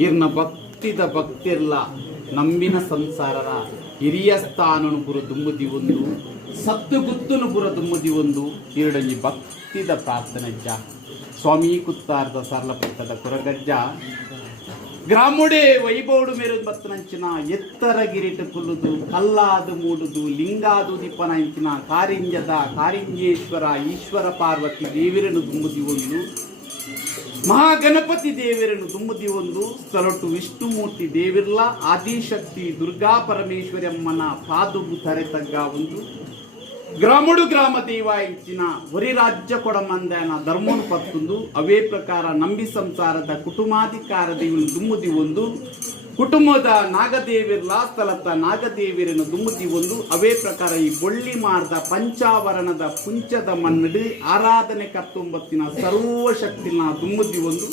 ಇರ್ನ ಭಕ್ತಿದ ಭಕ್ತಿರ್ಲ ನಂಬಿನ ಸಂಸಾರರ ಹಿರಿಯ ಸ್ಥಾನನು ಪುರ ದುಮ್ಮುದಿ ಒಂದು ಸತ್ತು ಗುತ್ತುನು ಪುರ ದುಮ್ಮುದಿ ಒಂದು ಇರಡಂಜಿ ಭಕ್ತಿದ ಪ್ರಾರ್ಥನೆಜ್ಜ ಸ್ವಾಮಿ ಕುತ್ತಾರ್ದ ಸರಳಪಟ್ಟದ ಕೊರಗಜ್ಜ ಗ್ರಾಮುಡೆ ವೈಭವಡು ಮೇರು ಬತ್ತನಂಚಿನ ಎತ್ತರ ಗಿರಿಟ ಕುಲ್ಲುದು ಕಲ್ಲಾದು ಮೂಡುದು ಲಿಂಗಾದು ದಿಪ್ಪನಂಚಿನ ಕಾರಿಂಜೇಶ್ವರ ಈಶ್ವರ ಪಾರ್ವತಿ ದೇವಿರನು ದುಮ್ಮುದಿ ಒಂದು ಮಹಾಗಣಪತಿ ದೇವರನ್ನು ದುಮ್ಮುದಿ ಒಂದು ಸ್ಥಳಟ್ಟು ವಿಷ್ಣುಮೂರ್ತಿ ದೇವಿರ್ಲ ಆದಿಶಕ್ತಿ ದುರ್ಗಾ ಪರಮೇಶ್ವರಿ ಅಮ್ಮನ ಪಾದುಬು ತರೆತಗ್ಗ ಒಂದು ಗ್ರಾಮಡು ಗ್ರಾಮ ದೇವ ಇಂಚಿನ ಒರಿ ರಾಜ್ಯ ಕೊಡಮಂದನ ಧರ್ಮನು ಪತ್ತೊಂದು ಅವೇ ಪ್ರಕಾರ ನಂಬಿ ಸಂಸಾರದ ಕುಟುಂಬಾಧಿಕಾರ ದೇವಿನ ದುಮ್ಮುದಿ ಒಂದು ಕುಟುಂಬದ ನಾಗದೇವಿರ್ಲ ಸ್ಥಳದ ನಾಗದೇವಿರನ್ನು ದುಮ್ಮುದಿ ಒಂದು ಅವೇ ಪ್ರಕಾರ ಈ ಬೊಳ್ಳಿ ಮಾರ್ದ ಪಂಚಾವರಣದ ಪುಂಚದ ಮನ್ನಡು ಆರಾಧನೆ ಕತ್ತೊಂಬತ್ತಿನ ಸರ್ವಶಕ್ತಿನ ದುಮ್ಮುದಿ ಒಂದು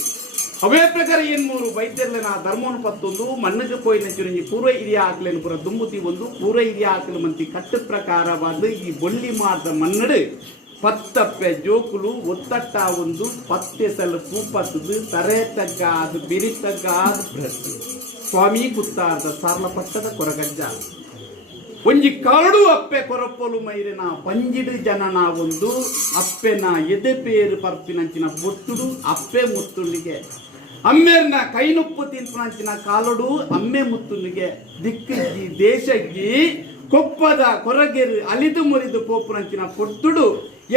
ಅವೇ ಪ್ರಕಾರ ಏನ್ ಮೂರು ವೈದ್ಯರ್ಲೆನ ಧರ್ಮವನ್ನು ಪತ್ತೊಂದು ಮಣ್ಣಗೆ ಪೋಯಿನ ಚುರಂಜಿ ಪೂರ್ವ ಹಿರಿಯ ಹಾಕ್ಲೇನು ಪುರ ದುಮ್ಮುದಿ ಒಂದು ಪೂರ್ವ ಹಿರಿಯ ಹಾಕಲು ಮಂತಿ ಕಟ್ಟು ಪ್ರಕಾರವಾದ ಈ ಬೊಳ್ಳಿ ಮಾರ್ದ ಮನ್ನಡು ಪತ್ತಪ್ಪೆ ಜೋಕುಲು ಒತ್ತಟ್ಟ ಒಂದು ಪತ್ತೆ ಸಲಪು ಪತ್ತದು ತರೆ ತಗ್ಗ ಅದು ಬಿರಿ ತಗ್ಗ ಅದು ಭ್ರಷ್ಟಿ ಸ್ವಾಮಿ ಕುತ್ತಾರ್ದ ಸಾರ್ಲಪಟ್ಟದ ಕೊರಗಜ್ಜ ಒಂಜಿ ಕಾಡು ಅಪ್ಪೆ ಕೊರಪೊಲು ಮೈರಿನ ಪಂಜಿಡು ಜನನ ಒಂದು ಅಪ್ಪೆನ ಎದೆ ಪೇರು ಪರ್ಪಿನಂಚಿನ ಬೊಟ್ಟುಡು ಅಪ್ಪೆ ಮುತ್ತುಂಡಿಗೆ ಅಮ್ಮೆರ್ನ ಕೈನುಪ್ಪು ತಿನ್ಪುನಂಚಿನ ಕಾಲಡು ಅಮ್ಮೆ ಮುತ್ತುಂಡಿಗೆ ದಿಕ್ಕಜ್ಜಿ ದೇಶಜ್ಜಿ ಕೊಪ್ಪದ ಕೊರಗೆರು ಅಲಿದು ಮುರಿದು ಪೋಪುನಂಚಿನ ಪೊಟ್ಟುಡು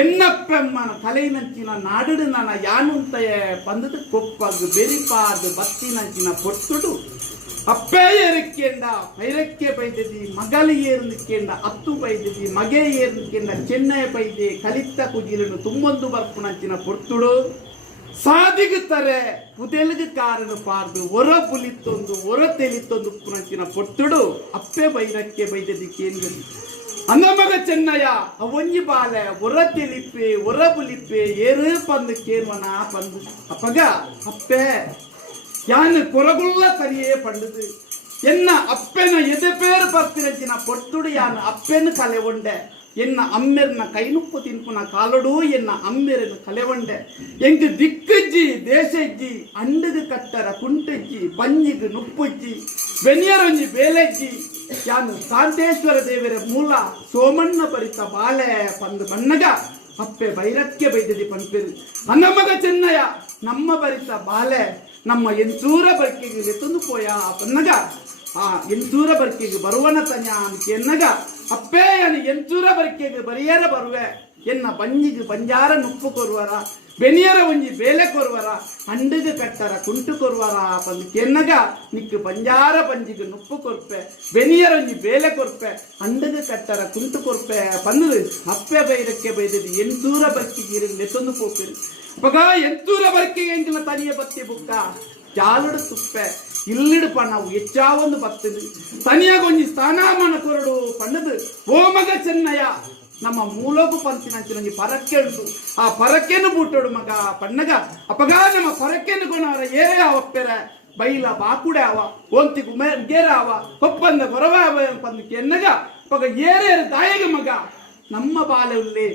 ಎನ್ನಪ್ಪೆಮ್ಮನ ತಲೆನಂಚಿನ ನಾಡುಡು ನನ್ನ ಯಾನುಂತಯ ಪಂದದು ಕೊಪ್ಪದು ಬೆರಿಪಾದು ಬತ್ತಿನಂಚಿನ ಪೊಟ್ಟುಡು ಅಪ್ಪೇ ಏರಿಕೆಂಡ ಪೈರಕ್ಕೆ ಬೈದದಿ ಮಗಲು ಏರ್ಲಿಕ್ಕೆಂಡ ಅತ್ತು ಬೈದದಿ ಮಗೆ ಏರ್ಲಿಕ್ಕೆಂಡ ಚೆನ್ನೈ ಬೈದೆ ಕಲಿತ ಕುಜಿಲನ್ನು ತುಂಬೊಂದು ಬರ್ಪುನಂಚಿನ ಪೊರ್ತುಡು ಸಾದಿಗುತ್ತಾರೆ ಪುದೆಲುಗು ಕಾರಣ ಪಾರ್ದು ಹೊರ ಪುಲಿತ್ತೊಂದು ಹೊರ ತೆಲಿತ್ತೊಂದು ಪುನಂಚಿನ ಪೊರ್ತುಡು ಅಪ್ಪೆ ಬೈರಕ್ಕೆ ಬೈದದಿ ಕೇಂದ್ರದಿ ಅಂದಮಗ ಚೆನ್ನಯ್ಯ ಅವೊಂಜಿ ಬಾಲೆ ಹೊರ ತೆಲಿಪ್ಪೆ ಹೊರ ಪುಲಿಪ್ಪೆ ಏರು ಪಂದು ಕೇನ್ವನ ಪಂದು ಅಪ್ಪಗ ಅಪ್ಪೆ ಯಾನು ಕೊರಗುಳ್ಳ ಸರಿಯೇ ಪಂಡದು ಎನ್ನ ಅಪ್ಪೆನ ಎದೆ ಪೇರು ಬರ್ತಿರಚಿನ ಪೊಟ್ಟುಡು ಯಾನು ಅಪ್ಪೆನ ಕಲೆ ಒಂಡೆ ಎನ್ನ ಅಮ್ಮೆರ್ನ ಕೈನುಪ್ಪು ತಿನ್ಪುನ ಕಾಲಡು ಎನ್ನ ಅಮ್ಮೆರನ ಕಲೆ ಒಂಡೆ ಎಂಗ್ ದಿಕ್ಕಜ್ಜಿ ದೇಶಜ್ಜಿ ಅಂಡದು ಕಟ್ಟರ ಕುಂಟಜ್ಜಿ ಪಂಜಿಗು ನುಪ್ಪುಜ್ಜಿ ಬೆನಿಯರೊಂಜಿ ಬೇಲೆಜ್ಜಿ ಯಾನು ಕಾಂತೇಶ್ವರ ದೇವರ ಮೂಲ ಸೋಮಣ್ಣ ಪರಿತ ಬಾಳೆ ಪಂದು ಬಣ್ಣಗ ಅಪ್ಪೆ ಬೈರಕ್ಕೆ ಬೈದದಿ ಪಂಪಿರು ಅನ್ನಮಗ ಚೆನ್ನಯ್ಯ ನಮ್ಮ ಬರಿತ ಬಾಲೆ ನಮ್ಮ ಎಂಚೂರ ಬರ್ಕೆಗೆ ಎತ್ತೊಂದು ಪೋಯ ಪನ್ನಗ ಆ ಎಂಚೂರ ಬರ್ಕೆಗೆ ಬರುವನ ತನ್ಯ ಎನ್ನಗ ಅಪ್ಪೇ ಅನಿ ಎಂಚೂರ ಬರ್ಕೆಗೆ ಬರಿಯರ ಬರುವೆ ಎನ್ನ ಬಂಜಿಗೆ ಬಂಜಾರ ನುಪ್ಪು ಕೊರುವರ ಬೆನಿಯರ ಒಂಜಿ ಬೇಲೆ ಕೊರುವರ ಅಂಡಿಗೆ ಕಟ್ಟರ ಕುಂಟು ಕೊರುವರ ಪಂದು ಕೆನ್ನಗ ನಿಕ್ಕು ಬಂಜಾರ ಬಂಜಿಗೆ ನುಪ್ಪು ಕೊರ್ಪೆ ಬೆನಿಯರ ಒಂಜಿ ಬೇಲೆ ಕೊರ್ಪೆ ಅಂಡಿಗೆ ಕಟ್ಟರ ಕುಂಟು ಕೊರ್ಪೆ ಪಂದು ಅಪ್ಪೆ ಬೈರಕ್ಕೆ ಬೈದದಿ ಎಂಚೂರ ಬರ್ಕಿಗೆ ಎತ್ತೊಂದು ಪೋಪಿರು ಪಗ ಎಂತೂರ ಬರ್ಕೆಗೆ ಎಂಜಿನ ತನಿಯ ಬತ್ತಿ ಬುಕ್ಕ ಜಾಲುಡು ತುಪ್ಪೆ ಇಲ್ಲಿಡು ಪಣ್ಣವು ಹೆಚ್ಚಾವೊಂದು ಬತ್ತದು ತನಿಯಾಗೊಂಜಿ ಸ್ಥಾನಮಾನ ಕೊರಡು ಪಣ್ಣದು ಓ ಮಗ ಚೆನ್ನಯ್ಯ ನಮ್ಮ ಮೂಲೋಗು ಪಂಚಿನಂಚಿನ ಪರಕ್ಕೆ ಉಂಟು ಆ ಪರಕ್ಕೆನು ಬೂಟೋಡು ಮಗ ಪಣ್ಣಗ ಅಪಗ ನಮ್ಮ ಪರಕ್ಕೆನು ಕೊನವರ ಏರೇ ಅವಪ್ಪೆರ ಬೈಲ ಬಾಕುಡೆ ಅವ ಒಂತಿಗು ಗೇರ ಅವ ಕೊಪ್ಪಂದ ಕೊರವ ಅವ ಪಂದು ಕೆನ್ನಗ ಅಪಗ ಏರೇರು ದಾಯಗ ಮಗ ನಮ್ಮ ಬಾಲೆ ಉಳ್ಳಿ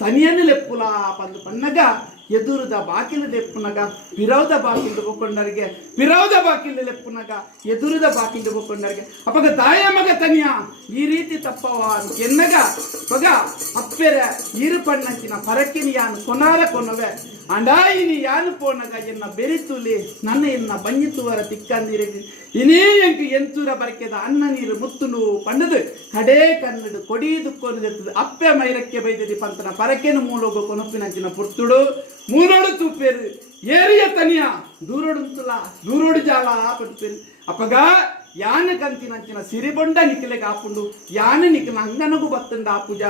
ತನಿಯನ್ನು ಲೆಪ್ಪುಲ ಪಂದು ಪನ್ನಗ ಎದುರುದ ಬಾಕಿಲು ಲೆಪ್ಪುನಗ ಪಿರೌದ ಬಾಕಿಲು ಬೊಕೊಂಡರಿಗೆ ಪಿರೌದ ಬಾಕಿಲು ಲೆಪ್ಪುನಗ ಎದುರುದ ಬಾಕಿಲು ಬೊಕೊಂಡರಿಗೆ ಅಪಗ ದಾಯ ಮಗ ತನಿಯ ಈ ರೀತಿ ತಪ್ಪವ ಎನ್ನಗ ಪಗ ಅಪ್ಪೆರ ಈರು ಪಣ್ಣಂಚಿನ ಪರಕ್ಕಿನಿ ಯಾನು ಕೊನಾರ ಕೊನವೆ ಅಂಡಾಯಿನಿ ಯಾನು ಪೋನಗ ಎನ್ನ ಬೆರಿತುಲಿ ನನ್ನ ಎನ್ನ ಬಂಜಿತುವರ ತಿಕ್ಕಂದಿರಿಗೆ ಇನೇ ಎಂಕು ಎಂತೂರ ಬರಕೆದ ಅನ್ನ ನೀರು ಮುತ್ತುನು ಪಣ್ಣದು ಕಡೇ ಕನ್ನಡು ಕೊಡಿದು ಕೊನದೆತ್ತದು ಅಪ್ಪೆ ಮೈರಕ್ಕೆ ಬೈದದಿ ಪಂತನ ಪರಕೆನು ಮೂಲೋಗ ಕೊನಪಿನಂಚಿನ ಪುರ್ತುಡು ಮೂರೋಡು ತೂಪೇರು ಏರಿಯ ತನಿಯ ದೂರೋಡುಂತುಲ ದೂರೋಡು ಜಾಲ ಪಡ್ತೇರು ಅಪ್ಪಗ ಯಾನ ಕಂತಿನಂಚಿನ ಸಿರಿಬೊಂಡ ನಿಖಿಲೆಗೆ ಆಪುಂಡು ಯಾನ ನಿಖಿಲ ಅಂಗನಗು ಬತ್ತಂಡ ಆಪುಜ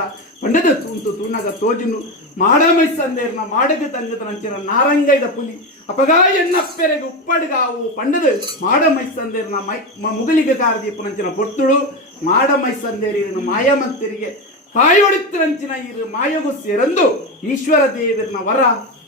ಪಂಡದ ತೂಂತು ತೂನಗ ತೋಜುನು ಮಾಡಮೈಸಂದೇರ್ನ ಮಾಡಗ ತಂಗದನಂಚಿನ ನಾರಂಗೈದ ಪುಲಿ ಅಪಗ ಎನ್ನಪ್ಪೆರೆಗೆ ಉಪ್ಪಡಿಗಾವು ಪಂಡದು ಮಾಡಮೈಸಂದೇರ್ನ ಮುಗಲಿಗೆ ಕಾರದೀಪನಂಚಿನ ಪೊರ್ತುಡು ಮಾಡಮೈಸಂದೇರಿನ ಮಾಯಮಂತಿರಿಗೆ ತಾಯೊಡಿತ್ತಿರಂಚಿನ ಇರು ಮಾಯಗು ಸೇರಂದು ಈಶ್ವರ ದೇವರನ ವರ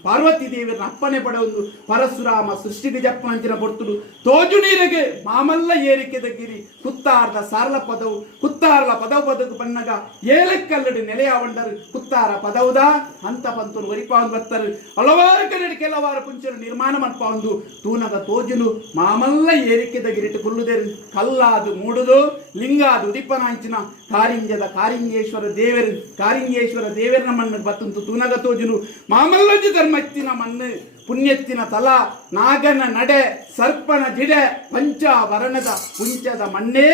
ಪಾರ್ವತಿ ದೇವಿಯರನ್ನ ಅಪ್ಪನೆ ಪಡೆಯೊಂದು ಪರಶುರಾಮ ಸೃಷ್ಟಿಗೆ ಜಪ್ಪನಂಚಿನ ಬೊರ್ತುಡು ತೋಜು ನೀರಿಗೆ ಮಾಮಲ್ಲ ಏರಿಕೆ ದಗ್ಗಿರಿ ಕುತ್ತಾರದ ಸಾರ್ಲ ಪದವು ಕುತ್ತಾರಲ ಪದವು ಪದವು ಬನ್ನಗ ಏಲಕ್ಕಲ್ಲಡಿ ನೆಲೆಯಾವಂಡರು ಕುತ್ತಾರ ಪದವುದ ಹಂತ ಪಂತರು ವರಿಪಾವಂದು ಬತ್ತರು ಹಲವಾರು ಕಡೆ ಕೆಲವಾರು ಪುಂಚರು ನಿರ್ಮಾಣ ಮನ್ಪಾವಂದು ತೂನಗ ತೋಜುಲು ಮಾಮಲ್ಲ ಏರಿಕೆ ದಗಿರಿಟ್ಟು ಕುಲ್ಲುದೇರು ಕಲ್ಲಾದು ಮೂಡುದು ಲಿಂಗಾದು ಉದಿಪ್ಪನಾಂಚಿನ ಕಾರಿಂಗೇಶ್ವರ ದೇವರ ಮಣ್ಣು ಬತ್ತಂತು ತೂನಗ ತೋಜುಲು ಮಾಮಲ್ಲಜಿ ಧರ್ಮತ್ತಿನ ಮಣ್ಣು ಪುಣ್ಯತ್ತಿನ ತಲ ನಾಗನ ನಡೆ ಸರ್ಪನ ಜಿಡೆ ಪಂಚಾವರಣದ ಪುಂಚದ ಮಣ್ಣೇ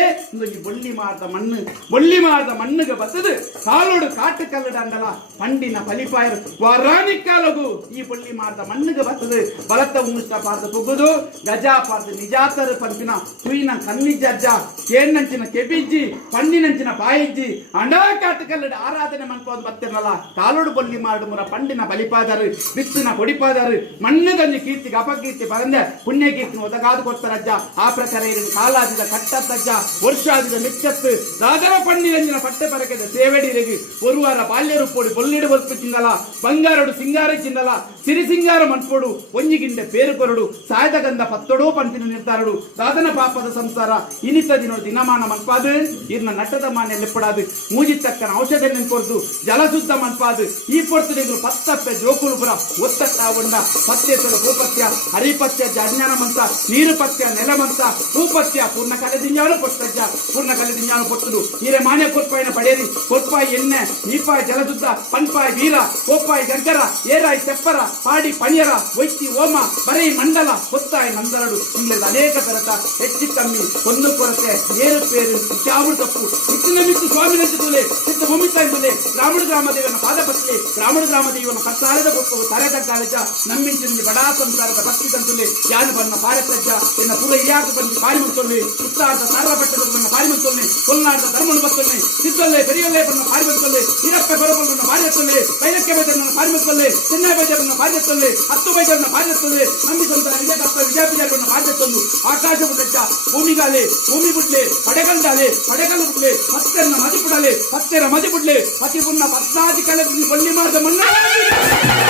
ಬೊಳ್ಳಿ ಮಾರ್ದ ಮಣ್ಣುಗೆ ಬತ್ತದು ಕಾಲೋಡು ಕಾಟು ಕಲ್ಲಡ ಅಂಡಲ ಪಂಡಿನ ಫಲಿಪಾಯರು ವಾರಾಣಿ ಕಾಲಗು ಈ ಬೊಳ್ಳಿ ಮಾರ್ದ ಮಣ್ಣುಗೆ ಬತ್ತದು ಬಲತ ಉಂಗುಷ್ಟ ಪಾರ್ದ ಪೊಗ್ಗುದು ಗಜಾ ಪಾರ್ದ ನಿಜಾತರ ಪಂಪಿನ ತುಯಿನ ಕನ್ನಿಜಜ್ಜ ಕೇಣ್ಣಂಚಿನ ಕೆಬಿಜ್ಜಿ ಪಂಡಿನಂಚಿನ ಪಾಯಿಜ್ಜಿ ಅಂಡಾ ಕಾಟು ಕಲ್ಲಡ ಆರಾಧನೆ ಮನ್ಪೋದು ಬತ್ತಿರಲ್ಲ ಕಾಲೋಡು ಬೊಳ್ಳಿ ಮಾರ್ದು ಮುರ ಪಂಡಿನ ಫಲಿಪಾದರು ಬಿತ್ತಿನ ಕೊಡಿಪಾದರು ಮಣ್ಣದಂಜಿ ಕೀರ್ತಿಗೆ ಅಪಕೀರ್ತಿ ಬರಂದೆ ಪುಣ್ಯ ಕೀರ್ತಿ ಒದಗಾದು ಕೊಡ್ತಾರಜ್ಜ ಆ ಪ್ರಕಾರ ಇರಲಿ ಕಾಲಾದಿದ ಕಟ್ಟತ್ತಜ್ಜ ವರ್ಷಾದಿದ ಮಿಚ್ಚತ್ತು ದಾದರ ಪಣ್ಣಿರಂಜಿನ ಪಟ್ಟೆ ಪರಕೆದ ಸೇವೆಡಿರೆಗಿ ಒರುವಾರ ಬಾಲ್ಯ ರೂಪೋಡು ಬೊಲ್ಲಿಡು ಬಲ್ಪು ಚಿಂದಲ ಬಂಗಾರಡು ಸಿಂಗಾರ ಚಿಂದಲ ಸಿರಿ ಸಿಂಗಾರ ಮನ್ಪೋಡು ಒಂಜಿಗಿಂಡೆ ಪೇರು ಕೊರಡು ಸಾಯದ ಗಂಧ ಪತ್ತೊಡೋ ಪಂಪಿನ ನಿರ್ಧಾರಡು ದಾದನ ಪಾಪದ ಸಂಸಾರ ಇನಿತ ದಿನೋಡು ದಿನಮಾನ ಮನ್ಪಾದು ಇರ್ನ ನಟ್ಟದ ಮಾನೆ ಲೆಪ್ಪಡಾದು ಮೂಜಿತ್ತಕ್ಕನ ಔಷಧ ನೆನ್ಪೊರ್ದು ಜಲಶುದ್ಧ ಮನ್ಪಾದು ಈ ಪೊರ್ತುಗಳು ಪತ್ತಪ್ಪೆ ಜೋಕುಲುಪುರ ಒತ್ತಟ್ಟಾಗೊಂಡ ಪತ್ಯಸಲು ಭೂಪತ್ಯ ಹರಿಪತ್ಯ ಅಜ್ಞಾನ ಮಂತ್ರ ನೀರು ಪತ್ಯ ನೆಲ ಮಂತ್ರ ಭೂಪತ್ಯ ಪೂರ್ಣ ಕಲೆದಿಂಜಾನು ಪೊಟ್ಟಜ್ಜ ಪೂರ್ಣ ಕಲೆದಿಂಜಾನು ಪೊಟ್ಟುದು ಹೀರೆ ಮಾನ್ಯ ಕೊಟ್ಪಾಯಿನ ಪಡೆಯರಿ ಕೊಟ್ಪಾಯಿ ಎಣ್ಣೆ ನೀಪಾಯಿ ಜಲಶುದ್ಧ ಪನ್ಪಾಯಿ ವೀರ ಕೋಪಾಯಿ ಗಗ್ಗರ ಏರಾಯಿ ತೆಪ್ಪರ ಪಾಡಿ ಪಣಿಯರ ವೈತಿ ಓಮ ಬರೈ ಮಂಡಲ ಕೊತ್ತಾಯಿ ನಂದರಡು ಇಲ್ಲದ ಅನೇಕ ಬೆರತ ಹೆಚ್ಚಿ ಕಮ್ಮಿ ಒಂದು ಕೊರತೆ ಏರು ಪೇರು ಚಾವುಳು ತಪ್ಪು ಇತ್ತಿನ ಮಿತ್ತು ಸ್ವಾಮಿ ನಂಚುತ್ತಲೇ ಚಿತ್ತ ಭೂಮಿತಾಯಿಂದಲೇ ರಾಮಣ ಗ್ರಾಮದೇವನ ಪಾದಪತ್ಲೆ ರಾಮಣ ಗ್ರಾಮದೇವನ ಕತ್ತಾರದ ಕೊಟ್ಟು ತರೆದ ಕಾಲೇಜ ನಮ್ಮಿಂಚಿನ ಬಡಾ ಸಂಸಾರದ ಭಕ್ತಿ ತಂತುಲೆ ಯಾನು ಬಣ್ಣ ಪಾರಸಜ್ಜ ಎನ್ನ ಪುರ ಇಯಾಕ ಬಂದು ಪಾರಿಮಂತೊಲ್ಲೆ ಉತ್ತಾರದ ಸಾರಪಟ್ಟದ ಬಣ್ಣ ಪಾರಿಮಂತೊಲ್ಲೆ ಕೊಲ್ನಾಡದ ಧರ್ಮನು ಬತ್ತೊಲ್ಲೆ ಸಿದ್ದಲ್ಲೇ ಪೆರಿಯಲ್ಲೇ ಬಣ್ಣ ಪಾರಿಮಂತೊಲ್ಲೆ ಈರಪ್ಪೆ ಬರೋಬಣ್ಣ ಪಾರಿಯತ್ತೊಲ್ಲೆ ಕೈಲಕ್ಕೆ ಬೈದನ್ನ ಪಾರಿಮಂತೊಲ್ಲೆ ಚೆನ್ನೈ ಬೈದರನ್ನ ಪಾರಿಯತ್ತೊಲ್ಲೆ 10 ಬೈದರನ್ನ ಪಾರಿಯತ್ತೊಲ್ಲೆ ನಂಬಿ ಸಂತರ ವಿಜಯಪುರನ್ನ ಪಾರಿಯತ್ತೊಂದು ಆಕಾಶ ಬುಡ್ಡಜ್ಜ ಭೂಮಿಗಾಲೆ ಭೂಮಿ ಬುಡ್ಲೆ ಪಡೆಗಂಡಾಲೆ ಪಡೆಗಲ್ಲು ಬುಡ್ಲೆ ಪತ್ತೆರನ್ನ ಮದಿ ಬುಡಲೆ ಪತ್ತೆರ ಮದಿ ಬುಡ್ಲೆ ಪತಿ ಪುಣ್ಣ ಪತ್ನಾದಿ ಕಲೆ ಬಳ್ಳಿ ಮಾರ್ಗ ಮಣ್ಣ